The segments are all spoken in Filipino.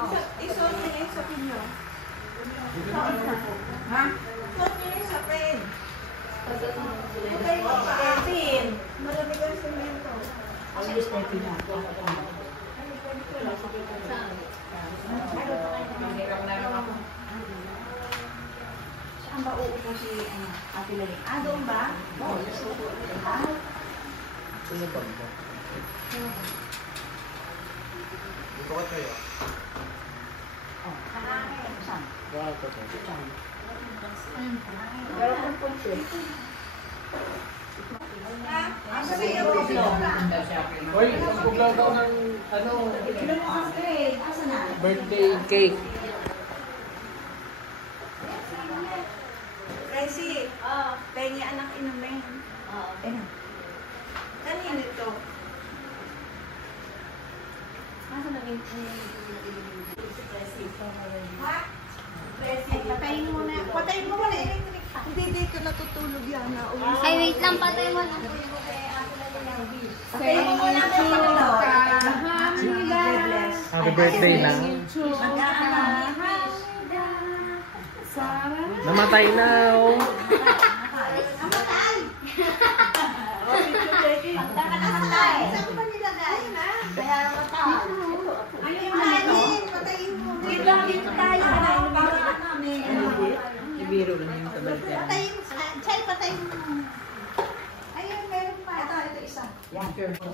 Isuot nila yung sa pinyo. Ha? Isuot nila yung sa pen. Kevin, marami ka yung semento. Ang gusto na pinako. Saan ba uupo si Ate Laling? Doon ba? Oo. Sino ba ito? Dito ka kayo. Saan? Wow, ito. Pero kung punto. Asa ba yung Hoy, pagpuglaw daw ng ano, Asa na? birthday cake. Tracy, pengi anak inumin. Kanino ito? Asa na yung Ha? Tracy, patayin mo na. Patayin mo na electric. Hindi ka natutulog yan. Ay, wait lang, patay mo na. Patayin mo muna ang pangalaw. Happy birthday na. Namatay na, oh. Saan ko ba nilagay? Kaya namatay. Ayun, patayin mo. Dito tayo. Ibiro lang yung tabalita. Patayin mo. Chay, patayin mo. Ayun, meron pa. Ito isa. Yan, careful.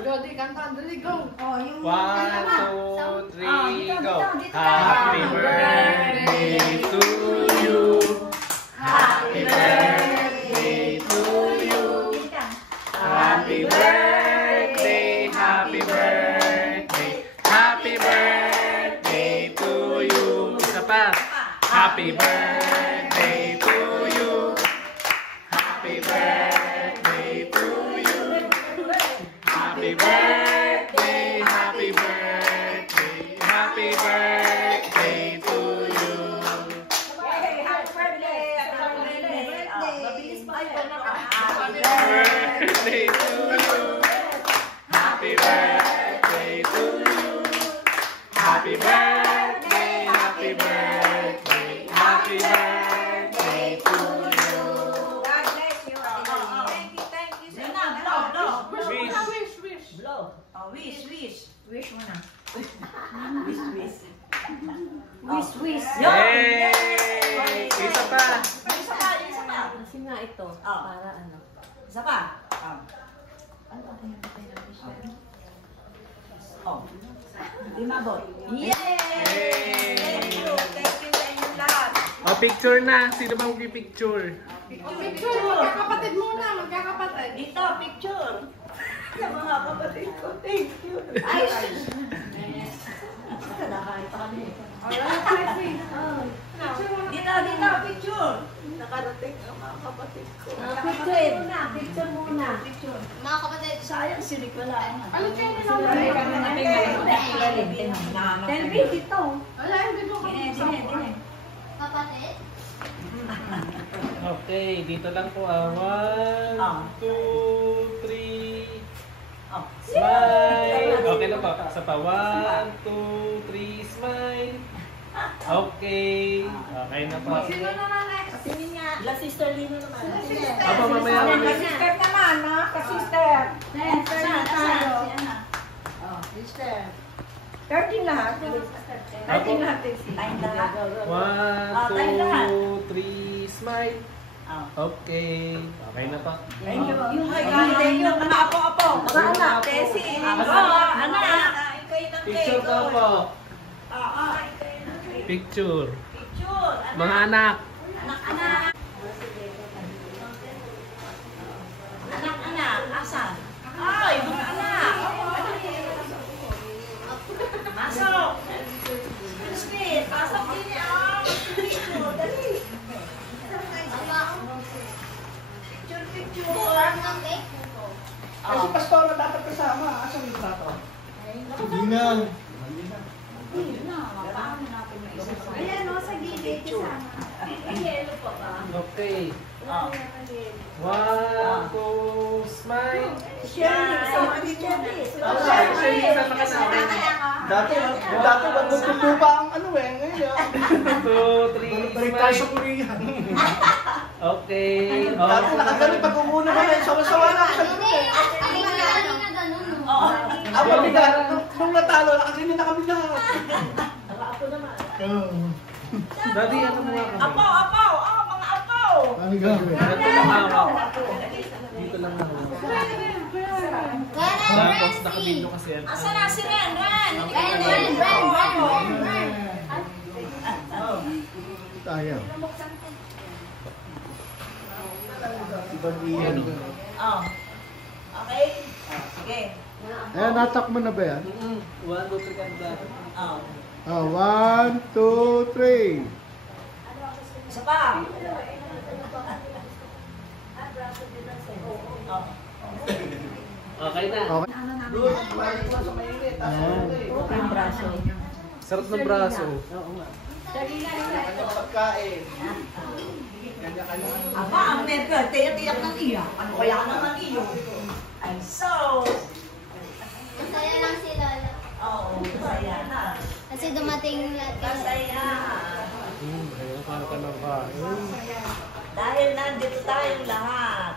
Dodi, kanta. Dali, go. Oh, yung 1, 2, 3, go. Happy birthday to you. Happy birthday to you. Happy birthday, happy birthday, happy birthday to you. Isa pa. Happy birthday to you. Happy birthday to you. Happy birthday, happy birthday, happy birthday to you. Happy birthday. Mabilis pa kayo. Happy birthday to you. Happy birthday to you. Happy birthday, happy birthday, happy birthday to you. God bless you. Thank you, thank you. Wish. Blow. Wish mo na. Wish. Yay! Isa pa. Kasi nga ito, para ano. Isa pa. Ano ang pinapatay ng Christian? Di mabot. Yay! Thank you sa inyong lahat. Picture na. Sino bang pipicture? Picture. Magkakapatid muna. Magkakapatid. Dito, picture. Sa mga kapatid ko. Thank you. Ay! Dito, picture. Nakarating ang mga kapatid ko. Picture muna. Mga kapatid, Sayang, sinig wala. ano kayo Telvi, dito. kapatid? Okay, dito lang po. 1, 2, 3. Smile! Okay na po. Sa pa. 1, 2, 3, smile. Okay. Okay na po. Sino naman next? Tingin nga. La Sister Lino naman. Aba, mamaya ulit. Ka-sister naman, no? Ka-sister. Sister na tayo. Sister. 13 lahat. 13 lahat. 1, 2, 3, smile. Okay. Okay na po. Thank you. Thank you. Mga apo-apo. Mga anak. Tessie. Anak. Picture ka po. Picture. Mga anak. Anak. Anak. Asan? Ay, mga anak. Masok. Christine, pasok din ang picture. Dali. Picture. Kasi pastora dapat kasama. Asan yung plato? Hindi na. Ayan o, sa gilid. Okay. 1, 2, smile. Shirley, sa mga Shirley. Shirley, Dati, magtutulo pa ang ano eh. Ngayon, 2, 3, balik tayo sa smile. Korea. Okay. Dati nakagaling pag umuna na rin. Sawa-sawa na ako sa loob eh. Hindi na ganun. Ako bigat. Nung natalo, nakasinin na kami lahat. Daddy, ano mo nga kami? Apo! Oh, mga apo! Ano gagawin? Dito lang hawak. Dito lang hawak. Tapos nakabilo kasi yan. Asa na si Ren? Ren! Tayo. Ibang iyan. Oh. Okay? Sige. Eh, natak mo na ba yan? 1, 2, 3, kanda. Oh. 1, 2, 3. Isa pa. Oh. Okay na. Okay. Doon, balik mo sa mainit. Yung braso. Sarap ng braso. Oo nga. Kanyang pagkain. Aba, ang network, tiyak ng iyak. Ano kaya naman iyo? Ay, so. Masaya lang si Lola. Oo, masaya na. Kasi dumating lahat. Masaya. Ayun, paano ka na ba? Dahil nandito tayong lahat.